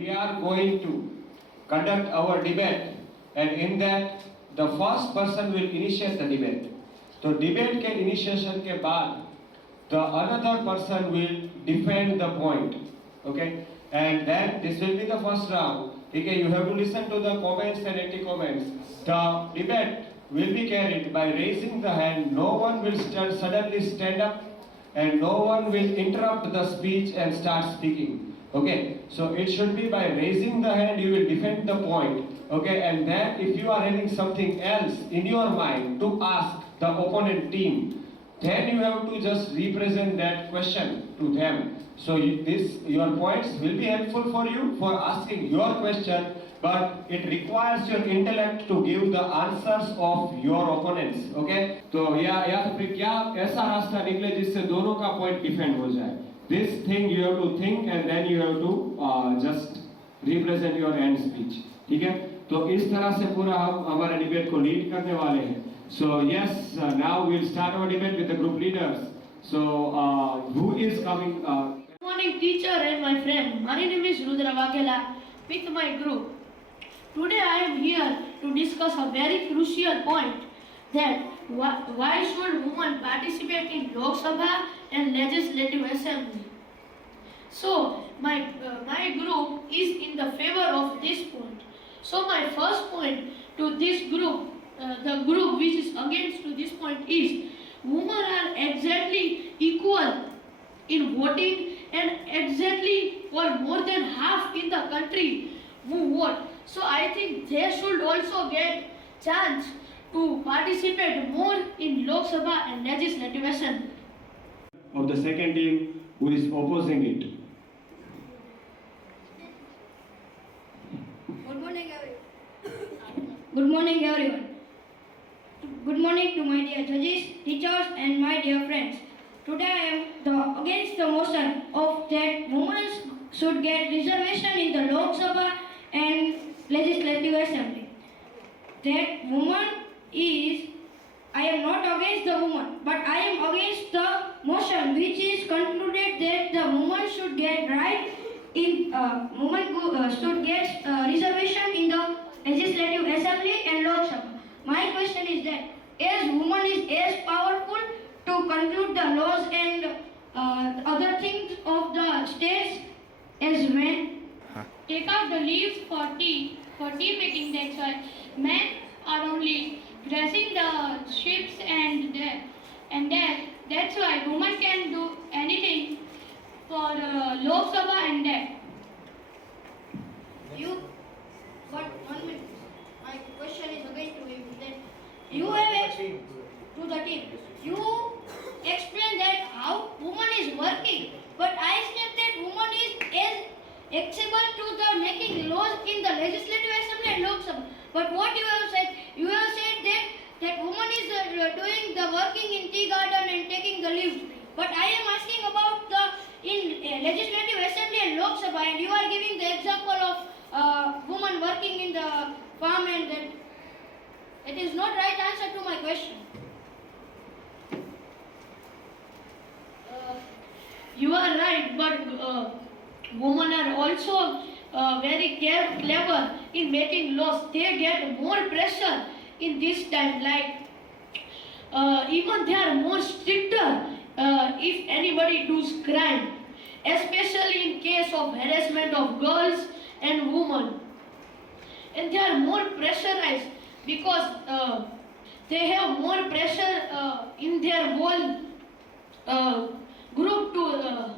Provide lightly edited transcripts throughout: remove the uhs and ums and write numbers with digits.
we are going to conduct our debate, and in that the first person will initiate the debate. So debate के initiation के बाद the another person will defend the point, okay, and then this will be the first round. Okay, you have to listen to the comments and anti-comments. The debate will be carried by raising the hand. No one will suddenly stand up, and no one will interrupt the speech and start speaking. Okay, so it should be by raising the hand you will defend the point. Okay, and then if you are having something else in your mind to ask the opponent team, then you have to just represent that question to them. So your points will be helpful for you for asking your question, but it requires your intellect to give the answers of your opponents. Okay, तो या फिर क्या ऐसा रास्ता निकले जिससे दोनों का point defend हो जाए. This thing you have to think and then you have to just represent your end speech. ठीक है, तो इस तरह से पूरा हम हमारे डिबेट को लीड करने वाले हैं. So yes, now we'll start our debate with the group leaders. So who is coming? Good morning, teacher and my friend. My name is Rudra Vakela with my group. Today I am here to discuss a very crucial point, that why should women participate in Lok Sabha and Legislative Assembly. So my group is in the favor of this point. So my first point to this group, the group which is against to this point is, women are exactly equal in voting and exactly or more than half in the country who vote. So I think they should also get chance to participate more in Lok Sabha and Legislative Assembly. Of the second team who is opposing it. Good morning, everyone. Good morning to my dear judges, teachers, and my dear friends. Today I am against the motion of that women should get reservation in the Lok Sabha and Legislative Assembly. That woman is, I am not against the woman, but I am against the motion which is concluded that the woman should get right in should get reservation in the Legislative Assembly and Lok Sabha. My question is that, as woman is as powerful to conclude the laws and other things of the states as men. Take out the leaves for tea making. That's why men are only grazing the ships and that's why women can do anything for Lok Sabha and that. But 1 minute. My question is again to you that you have to the team. You explain that how woman is working, but I said that woman is as accessible to the making laws in the Legislative Assembly and Lok Sabha. But what you have said that woman is doing the working in tea garden and taking the leaves. But I am asking about the in Legislative Assembly and Lok Sabha, and you are giving the example of woman working in the farm, and that it is not right answer to my question. You are right, but women are also very clever in making laws. They get more pressure in this time, like even they are more stricter if anybody does crime, especially in case of harassment of girls and women. And they are more pressurized because they have more pressure in their whole group to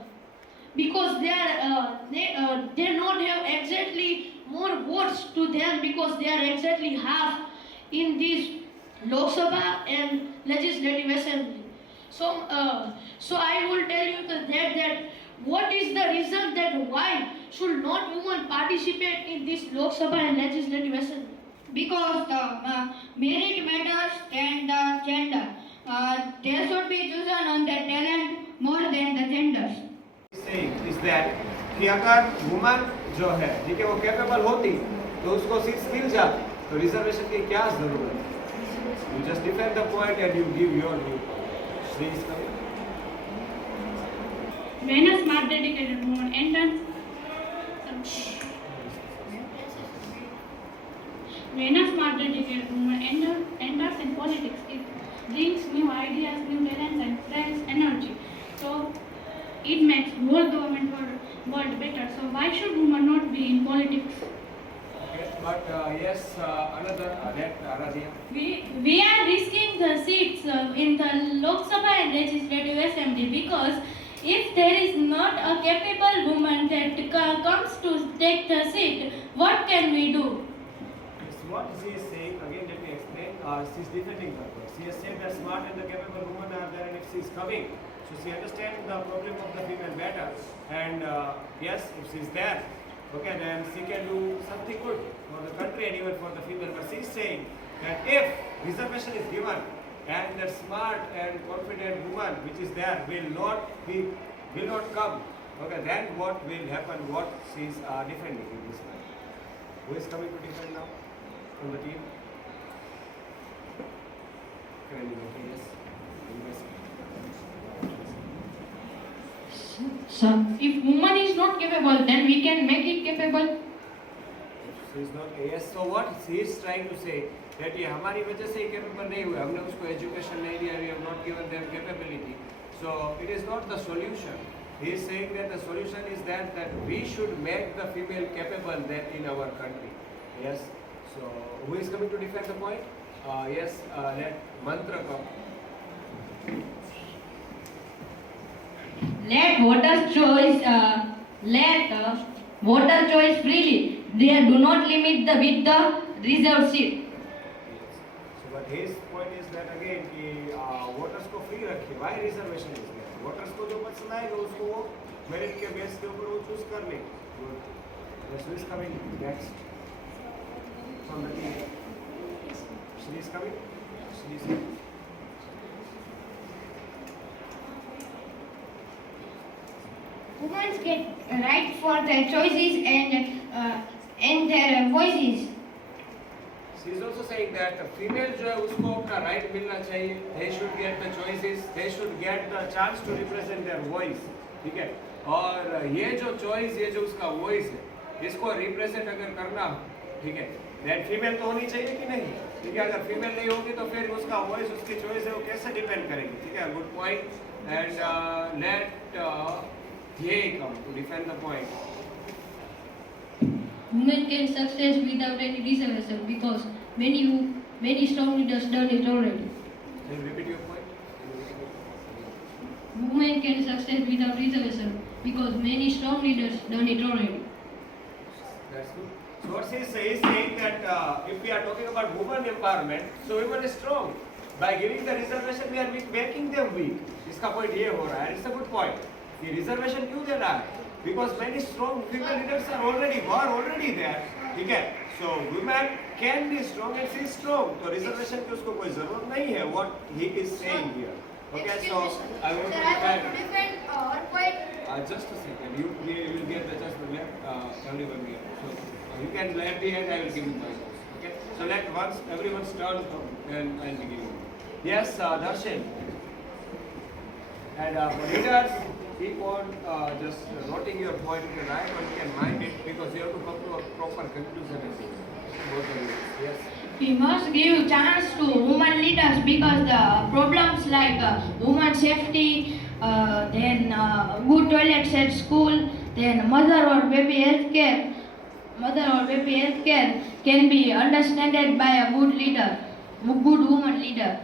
because they not have exactly more votes to them because they are exactly half in this Lok Sabha and Legislative Assembly. So I will tell you that what is the reason that why should not women participate in this Lok Sabha and Legislative Assembly? Because the merit matters and the gender. There should be chosen on the talent more than the genders. Saying is that कि अगर woman जो है ठीक है वो capable होती तो उसको सीट्स मिल जाती, तो रिजर्वेशन की क्या जरूरत है? You just defend the point and you give your view. Please come. When a smart, dedicated woman enters When a smart educated woman enters in politics, it brings new ideas, new talents and fresh energy. So it makes whole government world better. So why should women not be in politics? Okay, but yes, another that Aradhya. We are risking the seats in the Lok Sabha and Legislative Assembly because if there is not a capable woman that comes to take the seat, what can we do? Yes, what she is saying, again let me explain, she is defending her point. She has said that smart and the capable women are there and if she is coming, so she understands the problem of the female better and yes, if she is there, okay, then she can do something good for the country and even for the female, but she is saying that if reservation is given and that smart and confident woman which is there will not come, okay, then what will happen, what she is defending in this matter. Who is coming to defend now from the team? Yes. So, if woman is not capable, then we can make it capable. She is not. Yes. So what she is trying to say that ये हमारी वजह से capable नहीं हुए, हमने उसको education नहीं दिया, we have not given them capability. So it is not the solution. He is saying that the solution is that we should make the female capable that in our country. Yes. So who is coming to defend the point? Yes. Let mantra come. Let voter choice freely. They do not limit with the reserved seat. So but his point is that again कि voters को free रखिए. Why reservation is there? Voters को जो पसंद आएगा उसको वो merit के base के ऊपर वो choose कर ले. Yes, who is coming next? From the team. Shri is coming. Shri is coming. Women get right for their choices and their voices. She is also saying that the female जो है उसको अपना right मिलना चाहिए. They should get the choices. They should get the chance to represent their voice. ठीक है. और ये जो choice, ये जो उसका voice है, इसको represent अगर करना हो, ठीक है. Then female तो होनी चाहिए कि नहीं? ठीक है. अगर female नहीं होगी तो फिर उसका voice, उसकी choice है वो कैसे depend करेगी? ठीक है. Good point. And let Ye come to defend the point. Women can success without any reservation because many strong leaders done it already. Can you repeat your point? Women can success without reservation because many strong leaders done it already. That's good. So what she is saying that if we are talking about women empowerment, so women is strong. By giving the reservation, we are making them weak. इसका point ये हो रहा है. It's a good point. ये reservation क्यों दे रहा है? Because many strong female leaders are already there. ठीक है? So women can be strong and she is strong. तो reservation की उसको कोई जरूरत नहीं है. What he is saying here. Okay, so I want to defend our point. Just a second. You will get the just let everyone here. So you can at the end I will give you point. Okay. So let everyone's turn and I'll begin. Yes, Darshan. And for leaders, keep on just noting your point in the right or you can mind it because you have to come to a proper conclusion. Both of you. Yes. We must give chance to women leaders because the problems like women safety, then good toilets at school, then mother or baby healthcare can be understood by a good leader, good woman leader.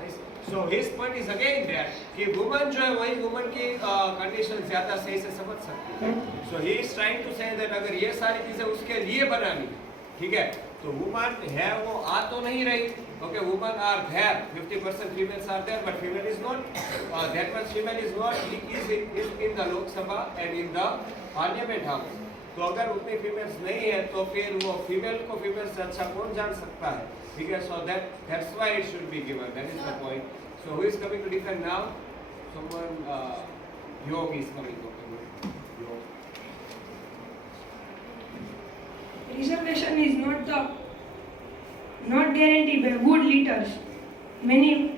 Nice. So his point is again that कि woman जो है वही woman की condition ज़्यादा सही से समझ सकती है. So he is trying to say that अगर ये सारी चीजें उसके लिए बनानी, ठीक है? तो woman है वो आ तो नहीं रही. Okay, women are there. 50% females are there, but female is not. That much female is not. He is in the Lok Sabha and in the Parliament House. तो अगर उतनी females नहीं है तो फिर वो female को female से अच्छा कौन जान सकता है? ठीक है? So that's why it should be given. That is the point. So who is coming to defend now? Someone, Yog is coming. Yog. Reservation is not guaranteed by good leaders. Many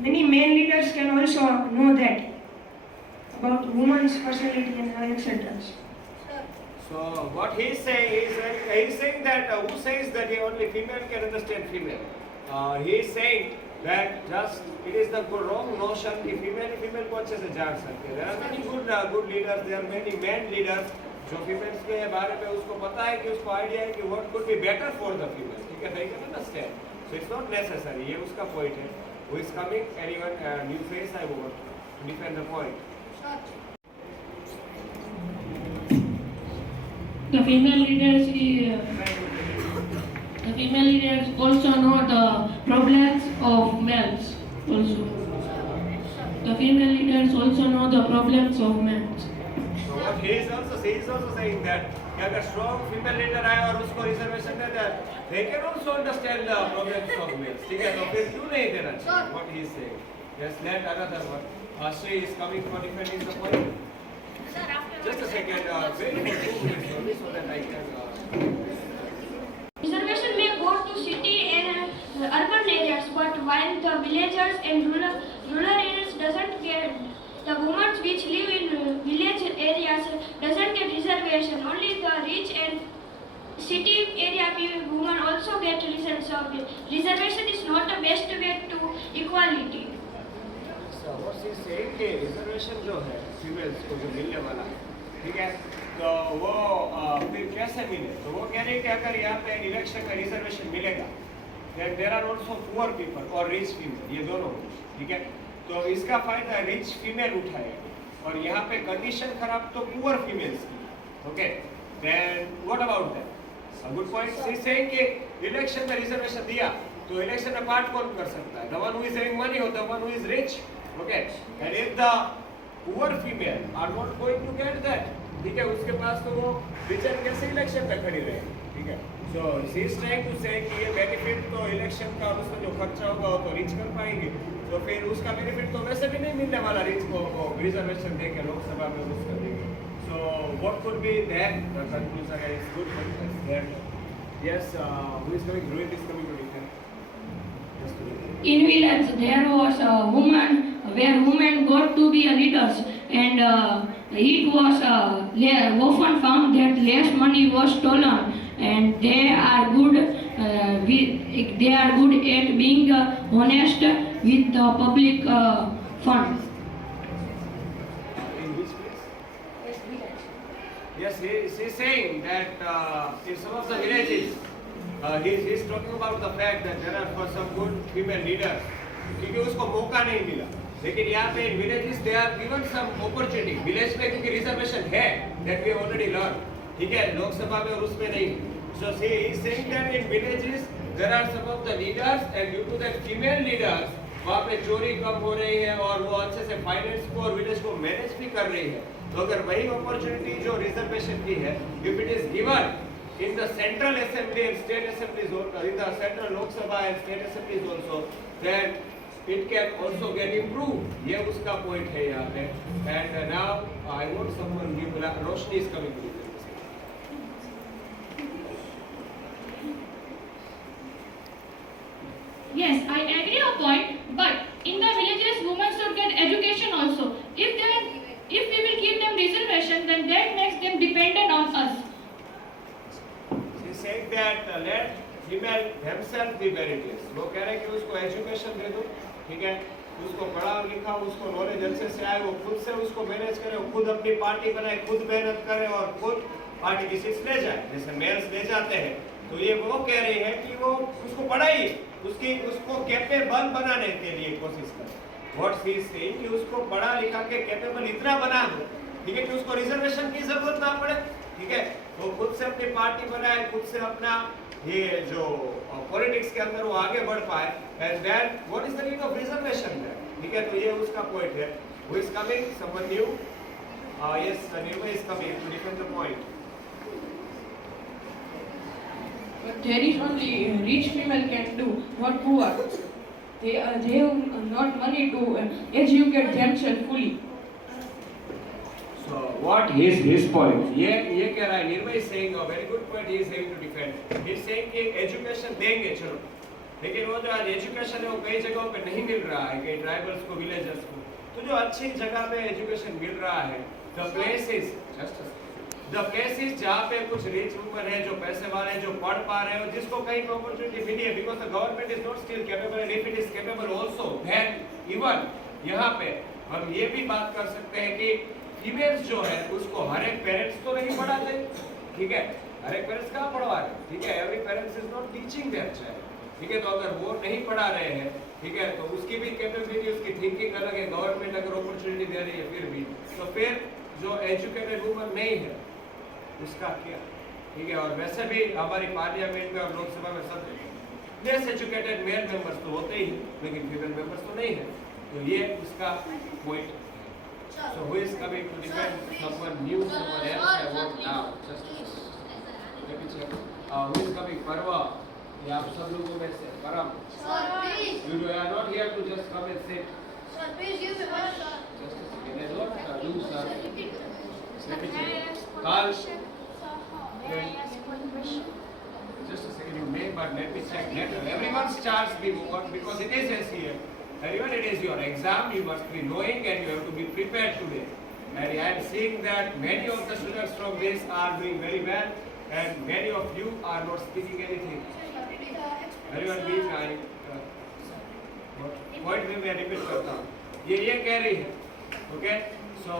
male leaders can also know that about women's personality and etc. So what he's saying is he's saying that who says that only female can understand female? He is saying that just it is the wrong notion कि female को अच्छे से जान सकते हैं. There are many good leaders, there are many men leaders जो females के बारे में उसको पता है कि उसको idea है कि what could be better for the female. ठीक है, they can understand. So it's not necessary. ये उसका point है. Who is coming? Anyone new face? I want to defend the point. The female leaders also know the problems of males. Also, the female leaders also know the problems of men. So what he is also saying that कि अगर strong female leader आए और उसको reservation they they, they can also understand the problems of males. ठीक है, तो फिर क्यों नहीं देना चाहिए? What he is saying. Yes, let another one. Ashri is coming for defending the point. Just a second. Wait for 2 minutes only so that I can. Reservation may go to city and urban areas, but while the villagers and rural areas doesn't get, the women which live in village areas doesn't get reservation. Only the rich and city area women also get reservation. So reservation is not the best way to equality. So what he is saying कि reservation जो है females को जो मिलने वाला है, ठीक है, तो वो फिर कैसे मिले? तो वो कह रहे हैं कि अगर यहाँ पे इलेक्शन का रिजर्वेशन मिलेगा, then there are also poor people or rich female, ये दोनों, ठीक है, तो इसका फायदा रिच फीमेल उठाएगा और यहाँ पे कंडीशन खराब तो पुअर फीमेल्स की. Okay, then what about that? A good point. See saying कि इलेक्शन में रिजर्वेशन दिया तो इलेक्शन में पार्ट कौन कर सकता है? The one who is having money और the one who is rich. Okay, and if the poor female are not going to get that, ठीक है, उसके पास तो वो रिचर कैसे इलेक्शन में खड़ी रहेगी. ठीक है, सो सी इज ट्राइंग टू से कि ये बेनिफिट तो इलेक्शन का और उसमें जो खर्चा होगा वो तो रिच कर पाएंगे, तो फिर उसका बेनिफिट तो वैसे भी नहीं मिलने वाला रिच को रिजर्वेशन दे के लोकसभा में उसका देंगे. So what could be that conclusion is good for that. Yes, who is coming? Rohit is coming to defend. In village there was a woman where women got to be leaders, and it was often found that less money was stolen, and they are good at being honest with the public funds. In which place? Yes, he is saying that in some of the villages, he is talking about the fact that there are for some good female leaders, क्योंकि उसको मौका नहीं मिला. लेकिन यहाँ पे in villages they are given some opportunity. Village में क्योंकि रिजर्वेशन है, that we already learned, ठीक है, लोकसभा में और उसमें नहीं. So he is saying that in villages there are some of the leaders, and due to that female leaders वहाँ पे चोरी कम हो रही है और वो अच्छे से फाइनेंस को और विलेज को मैनेज भी कर रही है. तो अगर वही अपॉर्चुनिटी जो रिजर्वेशन की है, if it is given in the central assembly and state assemblies also, in the central Lok Sabha and state assemblies also, then it can also get improved. ये उसका point है यहाँ पे. And now I want someone new. Roshni is coming to this. Yes, I agree your point, but in the villages, women should get education also. If we will give them reservation, then that makes them dependent on us. She said that let female themselves be meritorious. वो कह रहे हैं कि उसको education दे दो, ठीक है, उसको पढ़ा लिखा, उसको नॉलेज अच्छे से आए, वो खुद से उसको मैनेज करे, वो खुद अपनी पार्टी बनाए, खुद मेहनत करे और खुद पार्टी की सीट्स ले जाए, जैसे मेयर्स ले जाते हैं. तो ये वो कह रही है कि वो उसको पढ़ाइए, उसको कैपेबल बनाने के लिए कोशिश करें. व्हाट शी इज सेइंग कि उसको पढ़ा लिखा के कैपेबल इतना बना दो, ठीक है, कि उसको रिजर्वेशन की जरूरत ना पड़े. ठीक है, वो खुद से अपनी पार्टी बनाए, खुद से अपना ये जो पॉलिटिक्स के अंदर वो आगे बढ़ पाए. And then what is the need of reservation there. ठीक है, तो ये उसका पॉइंट है. Who is coming? Someone new? Yes, Nirmay is coming to defend the point. But there is only rich female can do what poor. They have not money to educate themselves fully. So what is his point? ये कह रहा है, Nirmay is saying a very good point. He is saying to defend. He is saying कि education देंगे चलो, लेकिन वो जो आज एजुकेशन है वो कई जगहों पे नहीं मिल रहा है, कई ट्राइबल्स को, विलेजर्स को. तो जो अच्छी जगह पे एजुकेशन मिल रहा है, the places, just the cases जहाँ पे कुछ रिच वुमन है, जो पैसे वाले हैं, जो पढ़ पा रहे हो, जिसको कहीं अपॉर्चुनिटी मिली है, because the government is not still capable and if it is capable also, then even यहाँ पे हम ये भी बात कर सकते हैं कि फीमेल्स जो है उसको हर एक पेरेंट्स तो नहीं पढ़ाते, ठीक है, हर एक पेरेंट्स कहाँ पढ़वा रहे हैं, ठीक है, every parents is not teaching their child, ठीक है, तो अगर वो नहीं पढ़ा रहे हैं, ठीक है, तो उसकी भी कैपेबिलिटी, उसकी थिंकिंग अलग है, गवर्नमेंट अगर अपॉर्चुनिटी दे रही है फिर भी, तो फिर जो एजुकेटेड वुमन नहीं है उसका क्या, ठीक है, और वैसे भी हमारी पार्लियामेंट में और लोकसभा में सब लेस एजुकेटेड मेल मेंबर्स तो होते ही हैं, लेकिन फीमेल मेंबर्स तो नहीं है, तो ये उसका point. So who is coming to defend someone new, someone else? I want now. Just let me check. Who is coming? Parva. ये आप सब लोगों में से परम। Sir, please. You are not here to just come and sit. Sir, please give me one, sir. Just a second. I don't do, sir. Let me check. Carl. Just a second. You may, but let me check. Let everyone's charge be over because it is SCA. Everyone, it is your exam. You must be knowing and you have to be prepared today. And I am seeing that many of the students from this are doing very well, and many of you are not speaking anything. Everyone, please, point में मैं repeat करता हूँ, ये कह रही है, okay, सो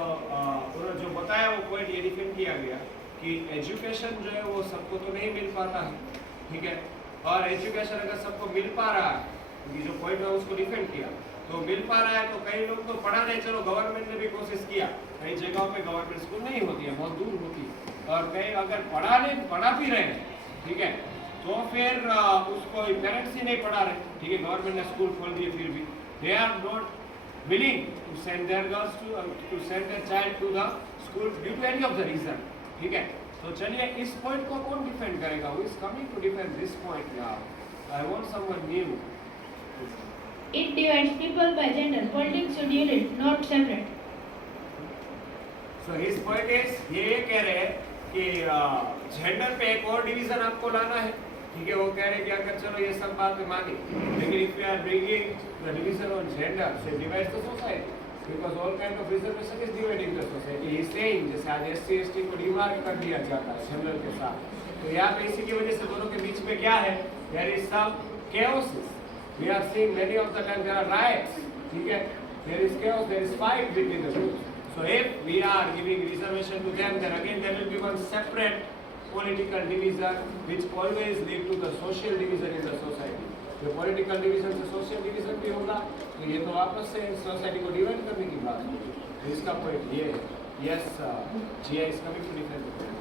उन्होंने जो बताया वो पॉइंट ये डिफाइन किया गया कि एजुकेशन जो है वो सबको तो नहीं मिल पाता है, ठीक है, और एजुकेशन अगर सबको मिल पा रहा है, क्योंकि जो पॉइंट है उसको डिफेंड किया, तो मिल पा रहा है, तो कई लोग तो पढ़ा नहीं, चलो गवर्नमेंट ने भी कोशिश किया, कई जगहों पे गवर्नमेंट स्कूल नहीं होती है, बहुत दूर होती है, और कई अगर पढ़ा भी रहे हैं, ठीक है, तो फिर उसको पेरेंट्स ही नहीं पढ़ा रहे, ठीक है, गवर्नमेंट ने स्कूल खोल दिए, फिर भी they are not willing to send their girls to send their child to the school due to any of the reason, ठीक है, तो चलिए इस पॉइंट को कौन डिफेंड करेगा, who is coming to defend this point now, I want someone new. It divides people by gender. Politics should unite, not separate. So his point is ये कह रहे हैं कि जेंडर पे एक और डिवीजन आपको लाना है, ठीक है, वो कह रहे हैं कि अगर चलो ये सब बातें मानी, लेकिन if we are bringing the division on gender, so it divides the society because all kind of reservation is dividing the society. He is saying जैसे आज SC ST को डिमार्क कर दिया जाता है जनरल के साथ, तो यहाँ पे इसी की वजह से दोनों के बीच में क्या है, there is some chaos. We are seeing many of the time there are riots, ठीक है, there is chaos, there is fight between the groups. So if we are giving reservation to them, then again there will be one separate political division which always lead to the social division in the society. जो political division से social division भी होगा, तो ये तो वापस से society को divide करने की बात है, तो इसका point ये है। Yes, GI is coming to defend the point.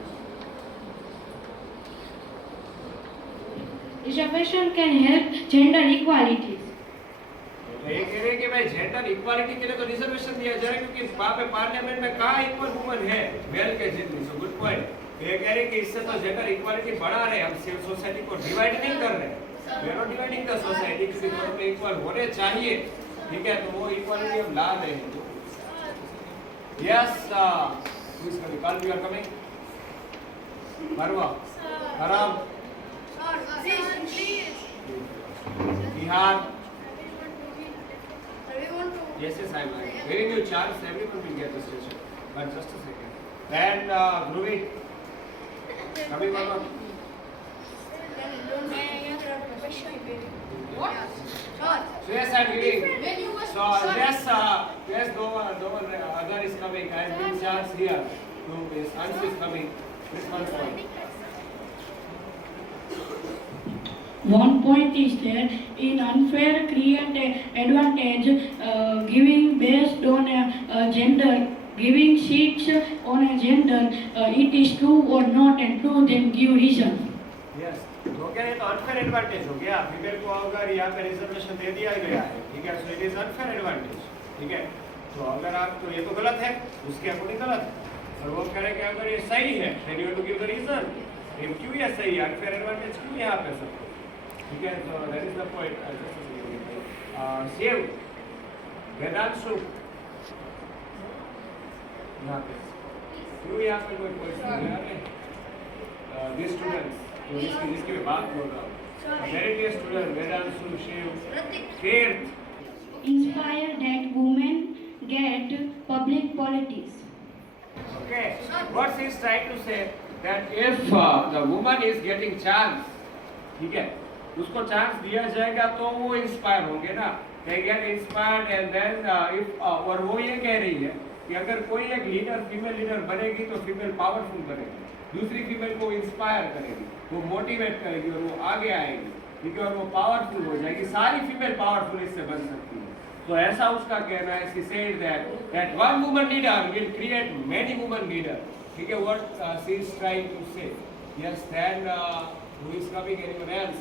Reservation can help gender equality. ये कह रहे हैं कि भाई जेंडर इक्वालिटी के लिए तो रिजर्वेशन दिया जाए, क्योंकि वहाँ पे पार्लियामेंट में कहाँ इक्वल वुमन है मेल के जितनी, सो गुड पॉइंट। ये कह रहे हैं कि इससे तो जेंडर इक्वालिटी बढ़ा रहे, हम सिर्फ सोसाइटी को डिवाइड नहीं कर रहे, we are not dividing the society, क्योंकि दोनों पे इक्वल होने चाहिए, ठीक है, तो वो इक्वालिटी हम ला रहे हैं। Yes, who is coming? कल वी आर कमिंग, परवा, आराम, Bihar. Yes, I will. Giving you chance, everyone will get the station. But just a second. And Dhruvi, coming on. What? So yes, I'm giving. So yes, no one other is coming. I am giving chance here. To his answer is coming. This one point. One point is that in unfair create advantage giving based on gender, giving seats on a gender, it is true or not, and true then give reason. Yes. तो क्या है, तो unfair advantage हो गया, female को अगर यहाँ पे रिजर्वेशन दे दिया गया है, ठीक है, so it is unfair advantage, ठीक है, तो अगर आप, तो ये तो गलत है, उसके अकॉर्डिंग गलत है, और वो कह रहे कि अगर ये सही है, then you have to give the reason, क्यों ये सही है, अनफेयर एडवांटेज क्यों यहाँ पे सब, ठीक है, so that is the point. Save Vedanshu यहाँ पे क्यों यहाँ पे कोई क्वेश्चन है? These students, तो जिसकी मैं बात बोल रहा हूँ, very dear student Vedanshu, Shiv, Keith. Inspire that women get public politics. Okay. what she is trying to say that if the woman is getting chance, ठीक है, उसको चांस दिया जाएगा तो वो इंस्पायर होंगे ना, they get inspired and then if और वो ये कह रही है कि अगर कोई एक लीडर फीमेल लीडर बनेगी तो फीमेल पावरफुल बनेगी, दूसरी फीमेल को इंस्पायर करेगी, वो मोटिवेट करेगी और वो आगे आएगी, ठीक है, और वो पावरफुल हो जाएगी, सारी फीमेल पावरफुल इससे बन सकती है। तो ऐसा उसका कहना है, she said that one woman leader will create many women leader, ठीक है, what she is trying to say. Yes, then who is coming, anyone else?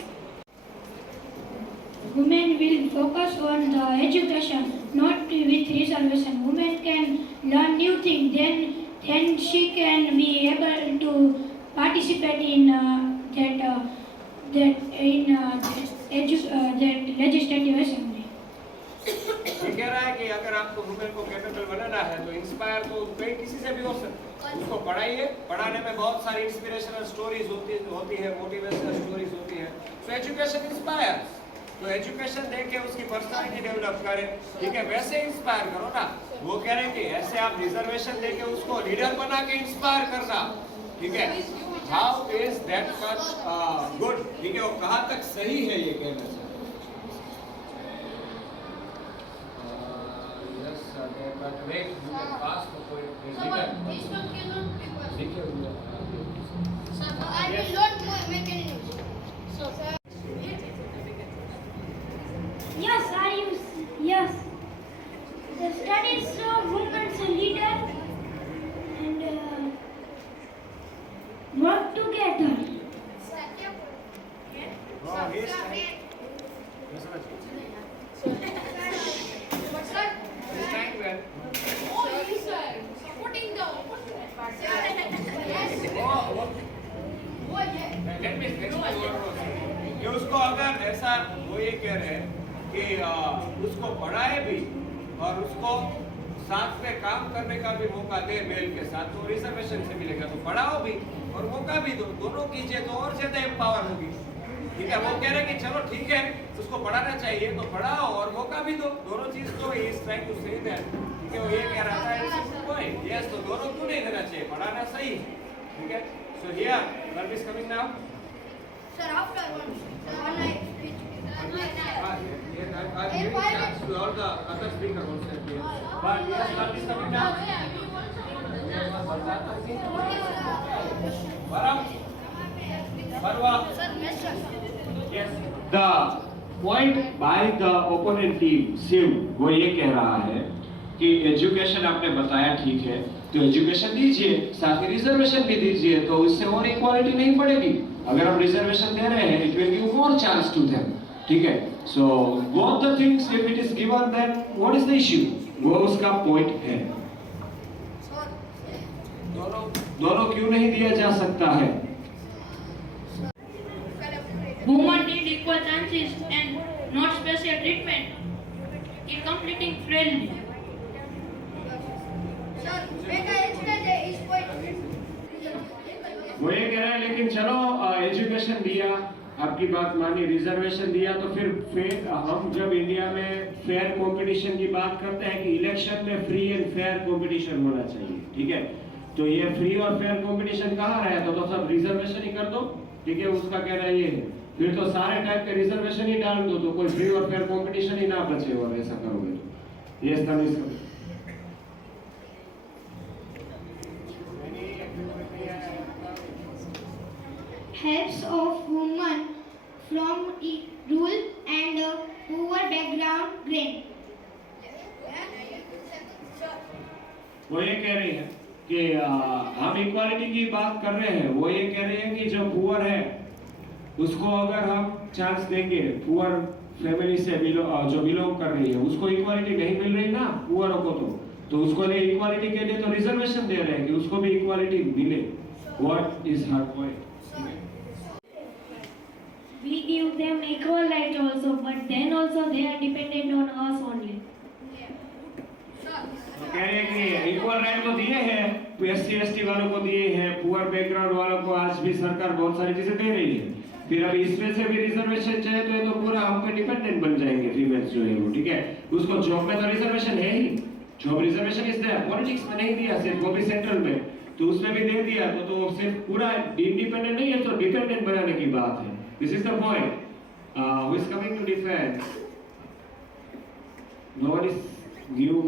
Women will focus on the education, not with reservation. Women can learn new things, then she can be able to participate in that legislative assembly. ये कह रहा है कि अगर आपको women को capable बनाना है तो इंस्पायर तो कोई किसी से भी हो सकता है, उसको पढ़ाइए, पढ़ाने में बहुत सारी इंस्पिरेशनल स्टोरीज होती है, मोटिवेशनल स्टोरीज होती है, तो एजुकेशन इंस्पायर्स, तो एजुकेशन देके उसकी पर्सनालिटी डेवलप करे, ठीक है, वैसे इंस्पायर करो ना। वो कह रहे हैं कि ऐसे आप रिजर्वेशन देके उसको लीडर बना के इंस्पायर करना, ठीक है, how is that much good, ठीक है, वो कहाँ तक सही है ये कहना चाहिए। But wait, you can pass for it. This one cannot be passed. Sir, I Yes. will not make any news. So, sir. Yes, yes. The studies of women's leader and work together. Oh, yes. He's trying to help. Supporting the opposite party. Oh, let me कि उसको अगर ऐसा वो ये कह रहे हैं कि उसको पढ़ाए भी और उसको साथ में काम करने का भी मौका दे मेल के साथ, तो रिजर्वेशन से मिलेगा, तो पढ़ाओ भी और मौका भी दो, दोनों कीजिए तो और ज्यादा एम्पावर होगी, ठीक है। वो कह रहे हैं कि चलो ठीक है उसको पढ़ाना चाहिए तो पढ़ाओ और मौका भी दो, दोनों चीज तो ही is trying to say that, ठीक है, वो ये कह रहा था यस, तो दोनों क्यों नहीं देना चाहिए, पढ़ाना सही है, ठीक है। So here verb is coming now. Sir, after one night speech. I'm giving chance to all the other speakers also here. But yes, verb is coming now. Varam. Varva. Yes. The point by the opponent team, Shiv, वो ये कह रहा है कि education आपने बताया ठीक है, तो एजुकेशन दीजिए, साथ ही रिजर्वेशन भी दीजिए, तो इससे और इक्वालिटी नहीं बढ़ेगी। अगर हम रिजर्वेशन दे रहे हैं, it will give more chance to them, ठीक है। So both the things if it is given then what is the issue, वो उसका पॉइंट है। दोनों क्यों नहीं दिया जा सकता है? Women need equal chances and not special treatment in completing fairly. Sir, make I explain his point. वो ये कह रहा है लेकिन चलो एजुकेशन दिया, आपकी बात मानी, रिजर्वेशन दिया, तो फिर हम जब इंडिया में फेयर कंपटीशन की बात करते हैं कि इलेक्शन में फ्री एंड फेयर कंपटीशन होना चाहिए, ठीक है, तो ये फ्री और फेयर कंपटीशन कहाँ रहा है, तो सब रिजर्वेशन ही कर दो, ठीक है, उसका कहना ये है, फिर तो सारे टाइप के रिजर्वेशन ही डाल दो, तो कोई फ्री और फेयर कंपटीशन ही ना बचे, और ऐसा करोगे तो ये तमीज Helps of women from rural and poor background gain. वो ये कह रही है कि हम इक्वालिटी की बात कर रहे हैं, वो ये कह रही है कि जो पुअर है उसको अगर हम चांस देंगे, पुअर फैमिली से जो बिलोंग कर रही है उसको इक्वालिटी नहीं मिल रही ना पुअरों को, तो उसको लिए इक्वालिटी के लिए तो रिजर्वेशन दे रहे हैं कि उसको भी इक्वालिटी मिले। What is her point? We give them equal rights also, but then also they are dependent on us only. तो कह रहे हैं कि इक्वल राइट तो दिए हैं, एससी एसटी वालों को दिए हैं, पुअर बैकग्राउंड वालों को आज भी सरकार बहुत सारी चीजें दे रही है, फिर अभी इसमें से भी रिजर्वेशन चाहिए तो ये तो पूरा हम पे डिपेंडेंट बन जाएंगे फीमेल्स जो है वो, ठीक है। उसको जॉब में तो रिजर्वेशन है ही, जॉब रिजर्वेशन इस पॉलिटिक्स में नहीं दिया सिर्फ, वो भी सेंट्रल में, तो उसमें भी दे दिया तो सिर्फ पूरा इंडिपेंडेंट नहीं है, तो डिपेंडेंट बनाने की बात है. This is the point. Who is coming to defend? No one is new.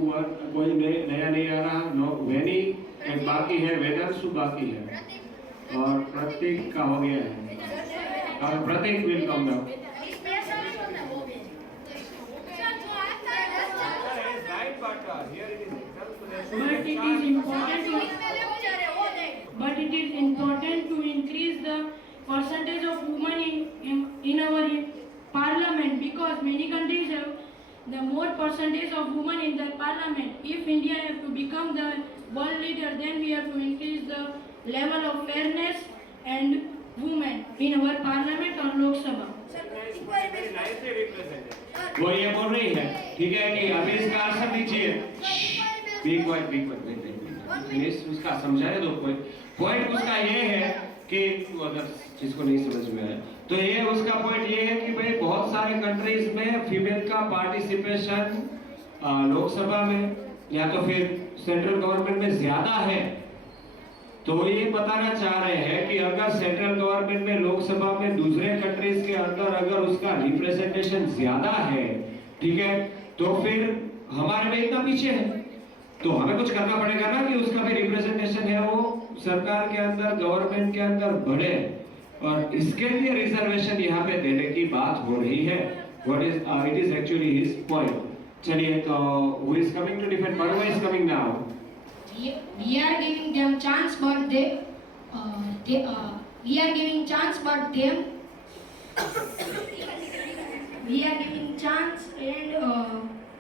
कोई नया नहीं आ रहा. नो वेनी एक बाकी है, वेदांशु बाकी है और प्रतीक का हो गया है और Prateek will come now. But it is important to increase the percentage of women in our parliament, because many countries have the more percentage of women in the parliament. If India have to become the world leader, then we have to increase the level of fairness and women in our parliament or Lok Sabha. वो ये बोल रही है, ठीक है, कि अभी इसका आंसर दीजिए. बिग पॉइंट उसका समझाने दो. पॉइंट उसका ये है कि अगर जिसको नहीं समझ में आया तो ये उसका पॉइंट ये है कि भाई बहुत सारे कंट्रीज में फीमेल का पार्टिसिपेशन लोकसभा में या तो फिर सेंट्रल गवर्नमेंट में ज्यादा है. तो ये बताना चाह रहे हैं कि अगर सेंट्रल गवर्नमेंट में लोकसभा में दूसरे कंट्रीज के अंदर अगर उसका रिप्रेजेंटेशन ज्यादा है, ठीक है, तो फिर हमारे में इतना पीछे है, तो हमें कुछ करना पड़ेगा ना कि उसका भी रिप्रेजेंटेशन है वो सरकार के अंदर, गवर्नमेंट के अंदर बढ़े. और इसके लिए रिजर्वेशन यहाँ पे देने की बात हो रही है. What is it is actually his point. चलिए, तो who is coming to defend? Barwa is coming now. We are giving them chance, but we are giving chance, but them we are giving chance, and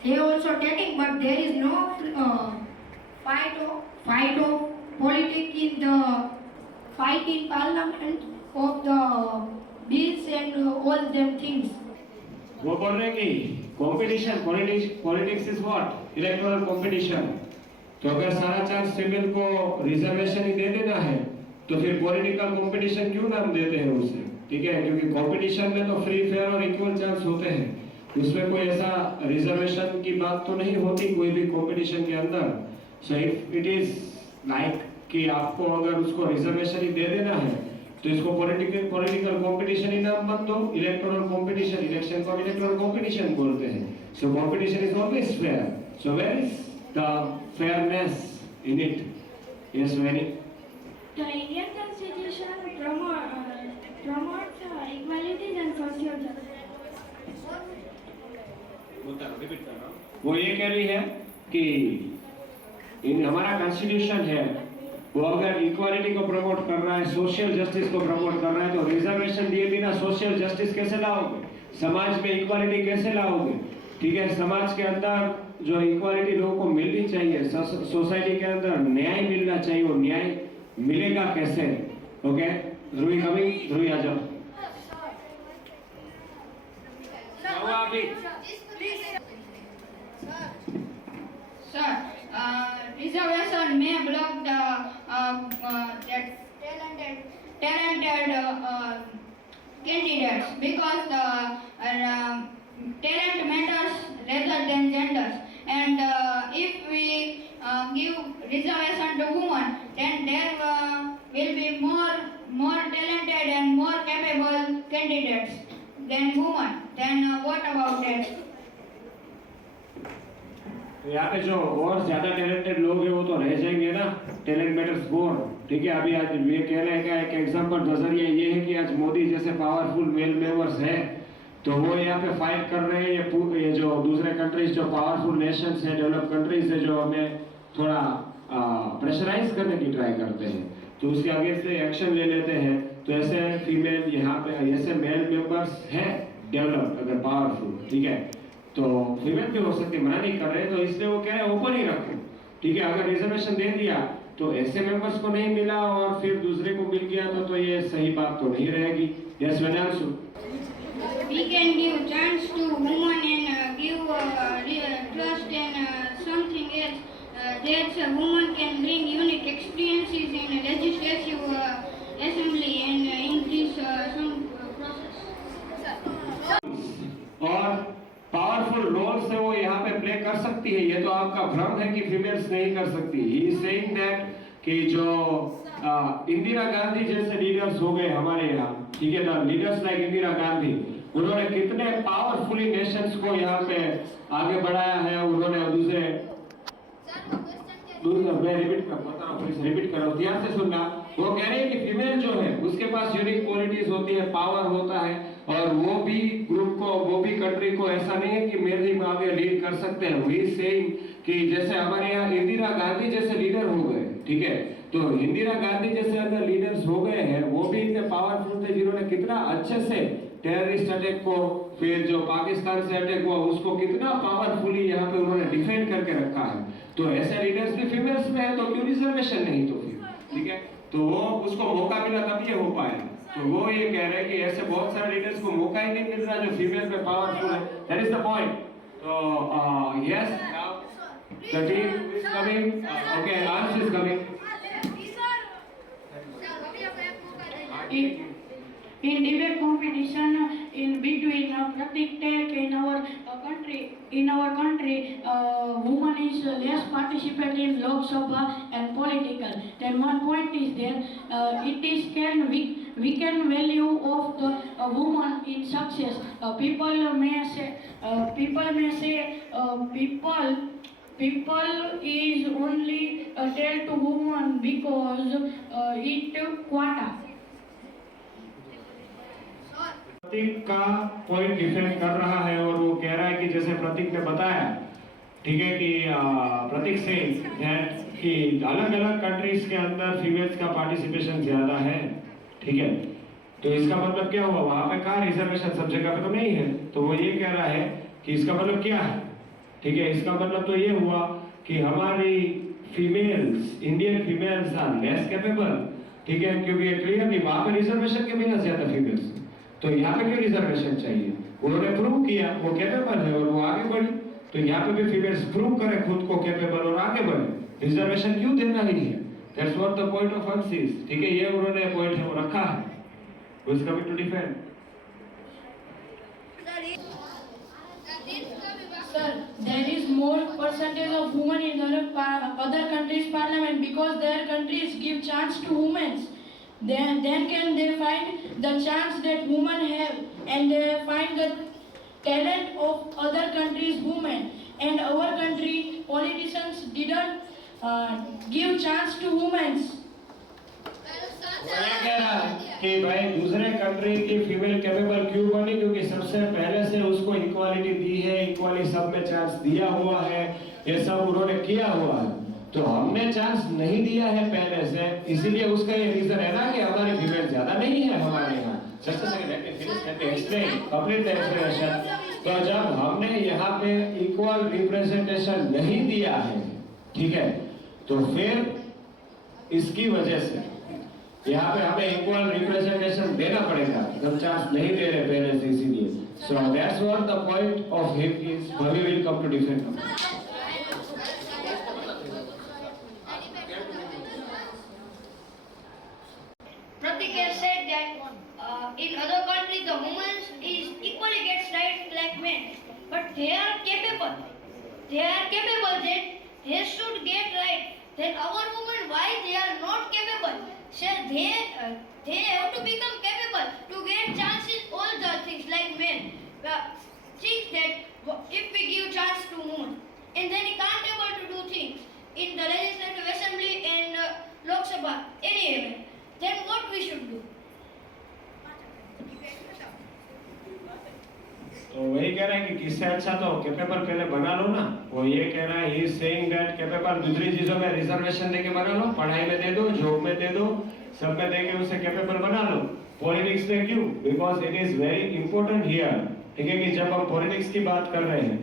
they also taking, but there is no fight of politics in the fight in parliament of the bills and all them things. वो बोल रहे कि competition, politics is what? Electoral competition. तो अगर सारा chance female को reservation ही दे देना है तो फिर पॉलिटिकल कंपटीशन क्यों नाम देते हैं उसे? ठीक है, क्योंकि कंपटीशन में तो फ्री फेयर और इक्वल चांस होते हैं, उसमें कोई ऐसा रिजर्वेशन की बात तो नहीं होती कोई भी कंपटीशन के अंदर. So if it is like कि आपको अगर उसको रिजर्वेशन ही दे देना है तो इसको पॉलिटिकल कंपटीशन ही नाम मत दो. इलेक्टोरल कंपटीशन, इलेक्शन को इलेक्टोरल कंपटीशन बोलते हैं. So competition is always fair. So where is the fairness in it? Yes, very. The Indian Constitution promotes equality and social justice. वो ये कह रही है कि हमारा कॉन्स्टिट्यूशन है वो अगर इक्वालिटी को प्रमोट कर रहा है, सोशल जस्टिस को प्रमोट कर रहा है, तो रिजर्वेशन दिए बिना सोशल जस्टिस कैसे लाओगे? समाज में इक्वालिटी कैसे लाओगे? ठीक है, समाज के अंदर जो इक्वालिटी लोगों को मिलनी चाहिए, सोसाइटी के अंदर न्याय मिलना चाहिए, वो न्याय मिलेगा कैसे? ओके, ध्रुवी कमिंग. ध्रुवी आ जाओ. Sir, reservation may block the that talented candidates, because the talent matters rather than genders. And if we give reservation to women, then there will be more talented and more capable candidates than women. Then what about that? यहाँ पे जो और ज्यादा talented लोग हैं वो तो रह जाएंगे ना. Talent matters more. ठीक है, अभी आज ये कहने का एक एग्जांपल नजरिया ये है कि आज मोदी जैसे पावरफुल मेल मेंबर्स हैं तो वो यहाँ पे फाइट कर रहे हैं. ये जो दूसरे कंट्रीज, जो पावरफुल नेशंस है, डेवलप कंट्रीज है, जो हमें थोड़ा प्रेशराइज करने की ट्राई करते हैं, तो उसके आगे से एक्शन ले लेते हैं. तो ऐसे फीमेल यहाँ पे, ऐसे मेल मेंबर्स हैं डेवलप अगर पावरफुल, ठीक है, तो फीमेल भी हो सकती है, मना नहीं कर रहे. तो इसलिए वो कह रहे हैं ओपन ही रखो. ठीक है, अगर रिजर्वेशन दे दिया तो ऐसे मेंबर्स को नहीं मिला और फिर दूसरे को मिल गया तो ये सही बात तो नहीं रहेगी. Yes Vedanshu. We can give chance to women and give trust and something else. That women can bring unique experiences in legislative assembly and increase some process. और पावरफुल रोल से वो यहाँ पे प्ले कर सकती है. ये तो आपका भ्रम है कि फीमेल्स नहीं कर सकती. ही इज सेइंग दैट कि जो इंदिरा गांधी जैसे लीडर्स हो गए हमारे यहाँ, ठीक है ना, लीडर्स लाइक इंदिरा गांधी, उन्होंने कितने पावरफुली नेशंस को यहाँ पे आगे बढ़ाया है। उन्होंने दूसरे मैं रिपीट कर रहा हूँ, ध्यान से सुनना। वो कह रहे हैं कि फीमेल जो है उसके पास यूनिक क्वालिटीज होती है, पावर होता है, और वो भी ग्रुप को, वो भी कंट्री को, ऐसा नहीं है कि मेल ही आगे लीड कर सकते हैं। वी सेइंग कि जैसे हमारे यहाँ इंदिरा गांधी जैसे लीडर हो गए, ठीक है, तो इंदिरा गांधी जैसे अगर लीडर्स हो गए हैं, वो भी इतने पावरफुल थे जिन्होंने कितना अच्छे से टेररिस्ट अटैक को, फिर जो पाकिस्तान से अटैक हुआ उसको कितना पावरफुली यहाँ पे उन्होंने डिफेंड करके रखा है। तो ऐसे लीडर्स भी फीमेल्स में है, तो क्यों रिजर्वेशन नहीं? तो फिर ठीक है, तो वो उसको मौका मिला तब ये हो पाया। तो वो ये कह रहे हैं कि ऐसे बहुत सारे लीडर्स को मौका ही नहीं मिल रहा जो फीमेल में पावरफुल है। That is the point. तो yes, now the team is coming, okay, answer is coming. In debate competition in between Pratik Tek in our country, woman is less participating in Lok Sabha and political. Then one point is there, it is can weaken value of the woman in success. People may say people is only tell to woman because it quota. प्रतीक का point defend कर रहा है और वो कह रहा है कि जैसे प्रतीक ने बताया, ठीक है, कि प्रतीक से कि अलग अलग कंट्रीज के अंदर फीमेल्स का पार्टिसिपेशन ज्यादा है, ठीक है, तो इसका मतलब क्या हुआ? वहां पे कहाँ रिजर्वेशन सब जगह पे तो नहीं है। तो वो ये कह रहा है कि इसका मतलब क्या है, ठीक है, इसका मतलब तो ये हुआ कि हमारी females, Indian females are less capable, ठीक है, क्योंकि क्लियरली वहां पे रिजर्वेशन के बिना ज्यादा फीमेल्स, तो यहाँ पे क्यों रिजर्वेशन चाहिए? उन्होंने प्रूव किया वो कैपेबल है और वो आगे बढ़ी, तो यहाँ पे भी फीमेल्स प्रूव करें खुद को कैपेबल और आगे बढ़े। रिजर्वेशन क्यों देना ही है? That's what the point of us is, ठीक है, ये उन्होंने पॉइंट है वो रखा है, वो is coming to defend. Sir, there is more percentage of women in other countries' parliament because their countries give chance to women. Then can they find the chance that women have, and they find the talent of other countries' women. And our country politicians didn't give chance to women. वो ये कह रहा है कि भाई दूसरे country की female capable क्यों बनी? क्योंकि सबसे पहले से उसको इक्वालिटी दी है, इक्वाली सब में चांस दिया हुआ है, ये सब उन्होंने किया हुआ है। तो हमने चांस नहीं दिया है पहले से, इसीलिए उसका ये रीजन है ना कि हमारी फीमेल ज्यादा नहीं है हमारे यहाँ। Just a second, let me finish, let me explain, complete the explanation. तो जब हमने यहाँ पे इक्वल रिप्रेजेंटेशन नहीं दिया है, ठीक है, तो फिर इसकी वजह से यहाँ पे हमें इक्वल रिप्रेजेंटेशन देना पड़ेगा, हम चांस नहीं दे रहे पहले से, इसीलिए। So that's what the point of him is, we will come to different. Pratik has said that in other countries the women is equally gets rights like men, but they are capable. They are capable that they should get right. Then our women, why they are not capable? So they have to become capable to get chances all the things like men. Think that if we give chance to women, and then he can't able to do things in the legislative assembly and Lok Sabha anyway. Then what we should do? तो वही कह रहे हैं कि किससे अच्छा तो capable पहले बना लो ना। वो ये कह रहा है, he is saying that capable दूसरी चीजों में रिजर्वेशन देके बना लो, पढ़ाई में दे दो, जॉब में दे दो, सब में देके उसे कैपेबल बना लो। पॉलिटिक्स में क्यों? Because it is very important here, ठीक है, कि जब हम पॉलिटिक्स की बात कर रहे हैं,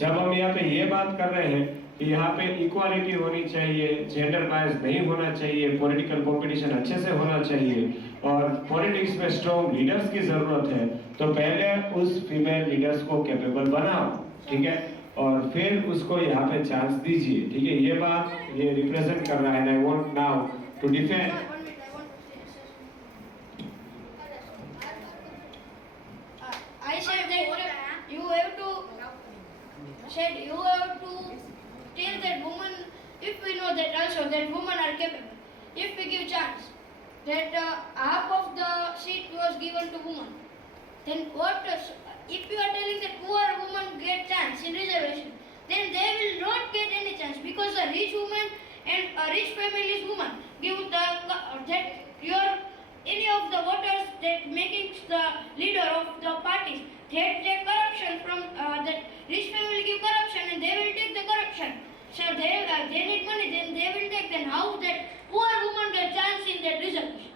जब हम यहाँ पे ये बात कर रहे हैं कि यहाँ पे इक्वालिटी होनी चाहिए, जेंडर बायस नहीं होना चाहिए, पॉलिटिकल कंपटीशन अच्छे से होना चाहिए, और पॉलिटिक्स में स्ट्रॉन्ग लीडर्स की जरूरत है, तो पहले उस फीमेल लीडर्स को कैपेबल बनाओ, ठीक है, और फिर उसको यहाँ पे चांस दीजिए, ठीक है। ये बात ये रिप्रेजेंट कर रहा है। I want now to defend. I said that you have to tell that women, if we know that also that women are capable, that half of the seat was given to women. Then what? If you are telling that poor women get chance in reservation, then they will not get any chance because a rich woman and a rich family's woman give the that your any of the voters that making the leader of the parties they take corruption from that rich family give corruption and they will take the corruption. So they need money, then they will take. Then how that poor woman get chance in that reservation?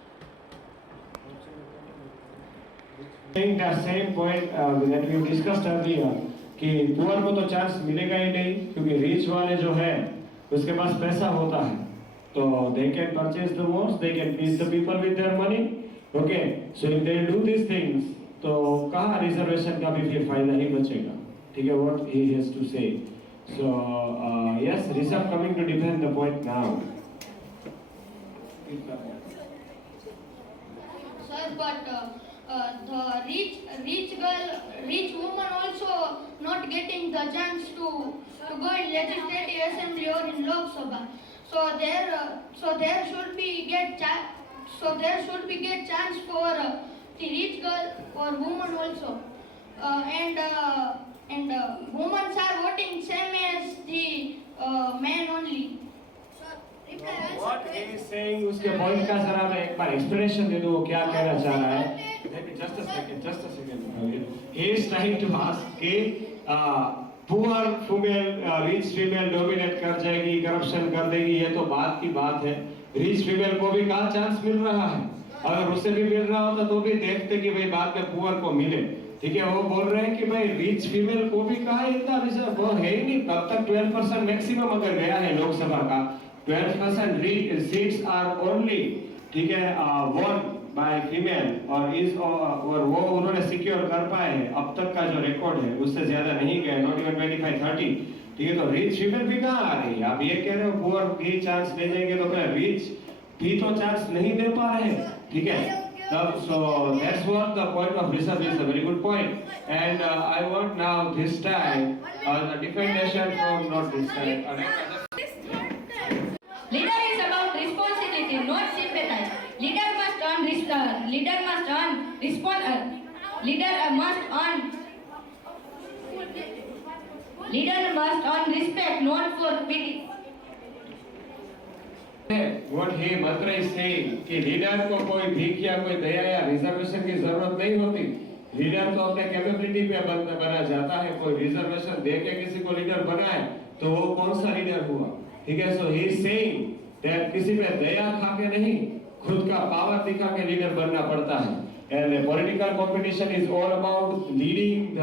Saying the same point that we discussed earlier कि poor को तो chance मिलेगा ही नहीं क्योंकि rich वाले जो है उसके पास पैसा होता है तो they can purchase the votes, they can please the people with their money. Okay, so if they do these things तो कहाँ रिजर्वेशन का भी फिर फायदा ही बचेगा. ठीक है, what he has to say. So yes, Rishabh coming to defend the point now. Sir, but the rich woman also not getting the chance to go in legislative assembly or in Lok Sabha. So there should be get chance for the rich girl or woman also. And women are voting same as the men only. What he is saying उसके point का जरा मैं एक बार explanation दे दूँ वो क्या कहना चाह रहा है. Just a second. He is trying to ask कि poor female rich female dominate कर जाएगी, corruption कर देगी, ये तो बात की बात है. Rich female को भी कहाँ chance मिल रहा है? अगर उसे भी मिल रहा होता तो भी देखते कि भाई बाद में poor को मिले. ठीक है, वो बोल रहे हैं कि भाई रिच फीमेल को भी कहा इतना रिजर्व वो है ही नहीं. तब तक 12% मैक्सिमम अगर गया है लोकसभा का 12% सीट्स आर ओनली. ठीक है, वन बाय फीमेल और वो उन्होंने सिक्योर कर पाए हैं. अब तक का जो रिकॉर्ड है उससे ज्यादा नहीं गए, नॉट इवन 25-30. ठीक है, तो रिच फीमेल भी कहाँ आ रही है? आप ये कह रहे हो पुअर भी चांस दे देंगे तो फिर रिच भी तो चांस नहीं दे पा रहे हैं. ठीक है, so that's what the point of Rishabh is. A very good point. And I want now this time the defendation from not this time. Leader is about responsibility, not sympathy. Leader must earn respect. Leader must respect, not for pity. What he mantra is saying कि leader को कोई भीख या कोई दया या reservation की जरूरत नहीं होती. लीडर तो अपने कैपेबिलिटी पे बना जाता है. कोई रिजर्वेशन दे के किसी को लीडर बनाए तो वो कौन सा लीडर हुआ? ठीक है, सो ही इज सेइंग दैट किसी पे दया खा के नहीं, खुद का पावर दिखा के लीडर बनना पड़ता है. And political competition is all about leading the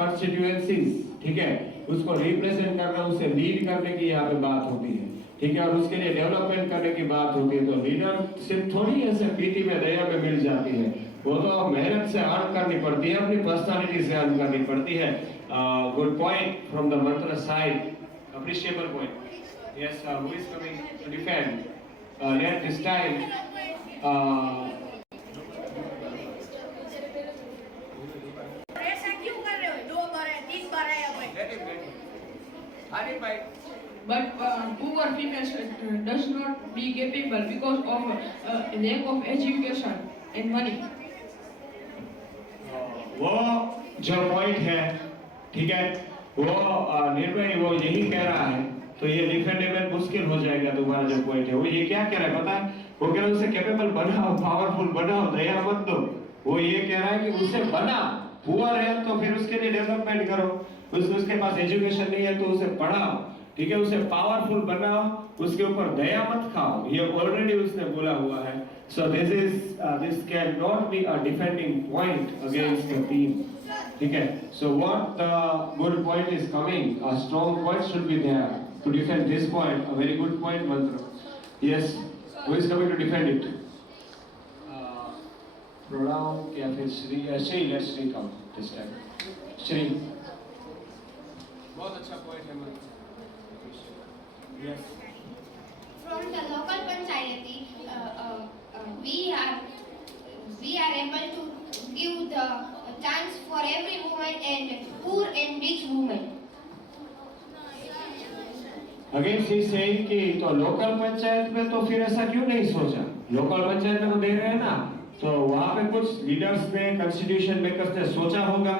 constituencies. ठीक है, उसको रिप्रेजेंट करना, उसे लीड करने की यहाँ पे बात होती है. ठीक है, और उसके लिए डेवलपमेंट करने की बात होती है. तो लीडरशिप थोड़ी ऐसे पीटी में दया में मिल जाती है. वो तो मेहनत से अर्न करनी पड़ती है, अपनी पर्सनालिटी से अर्न करनी पड़ती है. Good point from the mantra side, appreciable point. Yes, who is coming to defend let this time ऐसा क्यों कर रहे हो? 2 बार है, 3 बार आया भाई. अरे भाई But poor females does not be capable because of lack of education and money. वो जो पॉइंट है, ठीक है, वो निर्भय वो यही कह रहा है. तो ये डिफेंडेबल मुश्किल हो जाएगा. तुम्हारा जो पॉइंट है वो ये क्या कह रहा है पता है? वो कह रहा है उसे कैपेबल बनाओ, पावरफुल बनाओ, दया मत दो. वो ये कह रहा है कि उसे बना. पुअर है तो फिर उसके लिए डेवलपमेंट करो. उसके पास एजुकेशन नहीं है तो उसे पढ़ाओ. ठीक है, उसे पावरफुल बनाओ, उसके ऊपर दया मत खाओ. ये ऑलरेडी उसने बोला हुआ है. So this can not be a defending point against the team. ठीक है, so what the good point is coming, a strong point should be there to defend this point. A very good point Mantra. Yes, who is coming to defend it? Pranav या फिर Shri let's Shri come this time. Shri, बहुत अच्छा point है मंत्र. Yes. From the local panchayati, we are able to give the chance for every woman and poor and rich woman. Again she saying कि तो local panchayat में तो फिर ऐसा क्यों नहीं सोचा? लोकल पंचायत में तो दे रहे हैं ना, तो वहां पे कुछ लीडर्स ने, कॉन्स्टिट्यूशन मेकर्स ने सोचा होगा,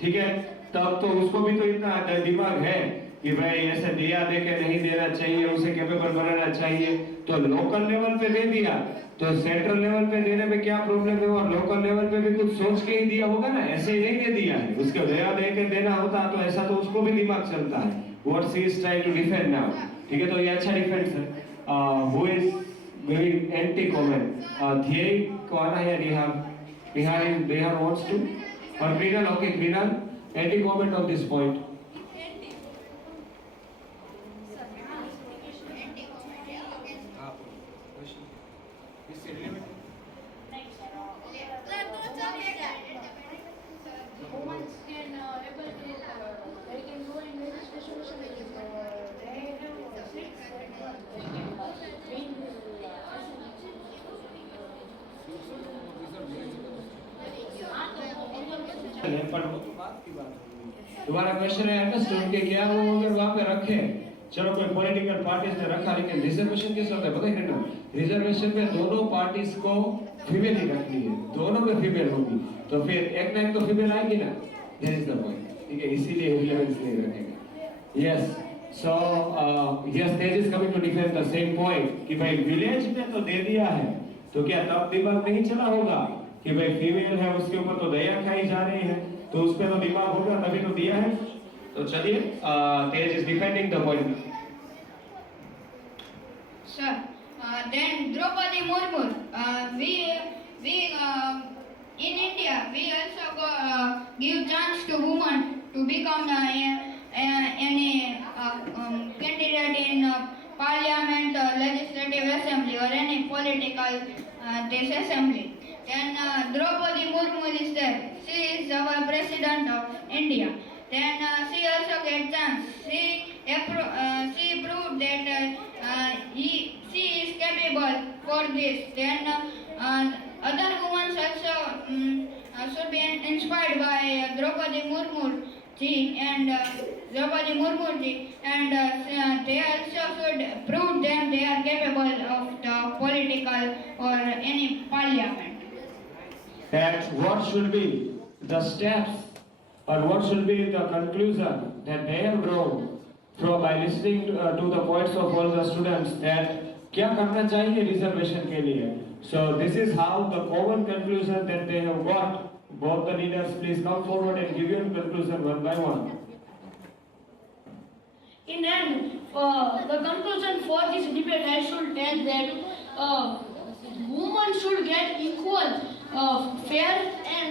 ठीक है? तब तो उसको भी तो इतना दिमाग है कि भाई ऐसे दिया दे के नहीं देना चाहिए, उसे कैपेबल बनाना चाहिए। तो लोकल लेवल पे दे दिया, तो सेंट्रल लेवल पे देने में क्या प्रॉब्लम है? और लोकल लेवल पे भी कुछ सोच के ही दिया होगा ना, ऐसे ही नहीं दे दिया है। उसके दया दे के देना होता तो ऐसा तो उसको भी दिमाग चलता है। What she is trying to defend now, ठीक है? तो ये अच्छा डिफेंस है। Who is giving anti comment? ध्येय कौन है? Nihar wants to, or Krinal? Okay, Krinal, anti comment on this point. Women can able to they can go in registration they have seats they can win पर वो तो बात की बात होगी। तुम्हारा क्वेश्चन है अंडरस्टूड कि क्या वो अगर वहां पे रखे, चलो कोई पॉलिटिकल पार्टीज ने रखा, लेकिन रिजर्वेशन कैसे होता है पता है ना? रिजर्वेशन में दोनों पार्टीज को फीमेल ही रखनी है, दोनों में फीमेल होगी, तो फिर एक ना एक तो फीमेल आएगी ना। दैट इज द पॉइंट, ठीक है? इसीलिए रिलेवेंस नहीं रखेगा। Yes, so yes, Tej is coming to defend the same point कि भाई विलेज में तो दे दिया है, तो क्या तब दिमाग नहीं चला होगा कि भाई फीमेल है, उसके ऊपर तो दया खाई जा रही है, तो उस पे तो दिमाग होगा, तभी तो दिया है। तो चलिए, Tej is defending the point. Sir, then Draupadi Murmu, we in India we also give chance to women to become any candidate in parliament or legislative assembly or any political this assembly. Then Draupadi Murmu is there. She is our president of India. Then she also get chance. She proved that she is capable for this. Then other women also should be inspired by Draupadi Murmu ji and Draupadi Murmu ji, and they also should prove them they are capable of the political or any parliament. That what should be the steps or what should be the conclusion that they have drawn from by listening to the points of all the students, that क्या करना चाहिए reservation के लिए. So this is how the common conclusion that they have got. Both the leaders, please come forward and give your conclusion one by one. In end, the conclusion for this debate, I should tell that women should get equal, fair and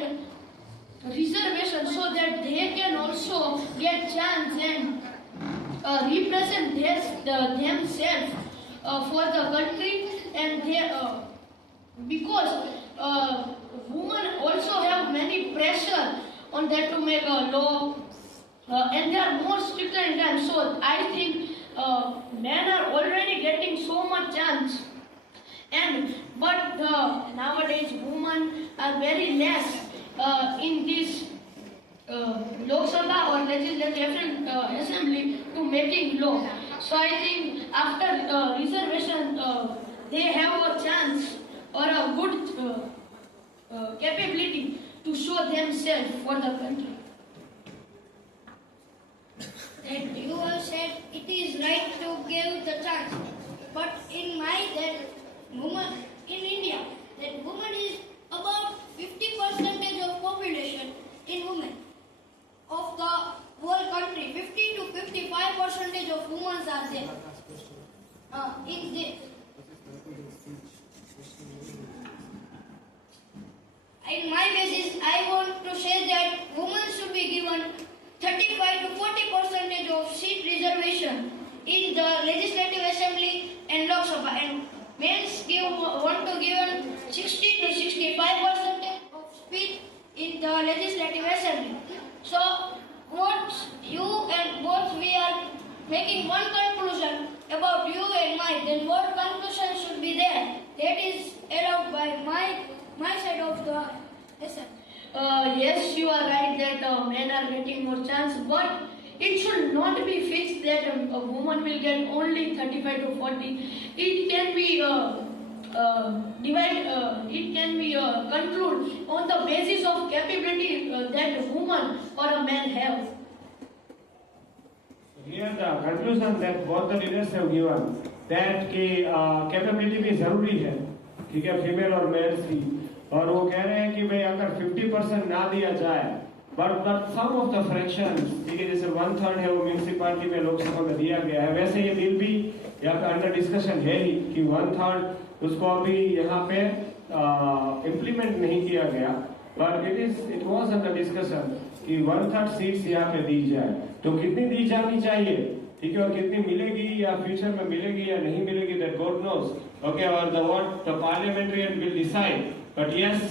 reservation, so that they can also get chance and represent themselves for the country, and because women also have many pressure on that to make a law, and they are more stricter in them. So I think men are already getting so much chance, but nowadays women are very less in this Lok Sabha or legislative assembly to making law. So I think after reservation they have a chance or a good capability to show themselves for the country. That you have said it is right to give the chance, but in my that woman in India, that woman is about 50% of population in women of the whole country. 50 to 55% of women are there. In this. In my basis, I want to say that women should be given 35 to 40% of seat reservation in the Legislative Assembly and Lok Sabha, and men want to give 60 to 65% of seat in the Legislative Assembly. So, what you and both we are making one conclusion about you and mine, then what conclusion should be there? That is allowed by my side of the assembly. Yes, you are right that men are getting more chance, but it should not be fixed that a woman will get only 35 to 40. It can be conclude on the basis of capability that a woman or a man have. Here the conclusion that both the leaders have given that कि capability भी जरूरी है, ठीक है, female और mail की, और वो कह रहे हैं कि भाई अगर 50% ना दिया जाए, but some of the fractions, ठीक है, जैसे 1/3 है वो म्यूनिसिपालिटी में लोकसभा में दिया गया है, वैसे ये बिल भी यहाँ पे अंडर डिस्कशन है ही कि 1/3 उसको अभी यहाँ पे इम्प्लीमेंट नहीं किया गया, but it was under discussion कि 1/3 सीट्स यहाँ पे दी जाए, तो कितनी दी जानी चाहिए, ठीक है, और कितनी मिलेगी या फ्यूचर में मिलेगी या नहीं मिलेगी, that God knows, okay, or the parliamentarian will decide, but yes,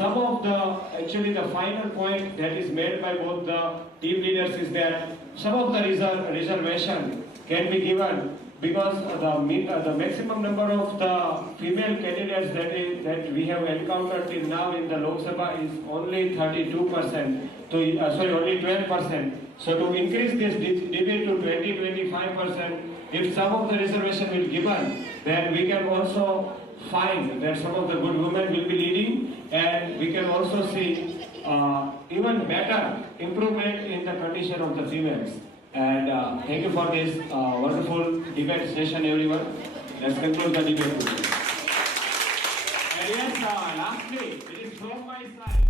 some of the final point that is made by both the team leaders is that some of the reservation can be given because the maximum number of the female candidates that we have encountered till now in the Lok Sabha is only 32%. So only 12%. So to increase this debate to 20-25%, if some of the reservation will given, then we can also find that some of the good women will be leading, and we can also see even better improvement in the condition of the females. And thank you for this wonderful debate session, everyone. Let's conclude the debate. And yes, lastly, it is from my side.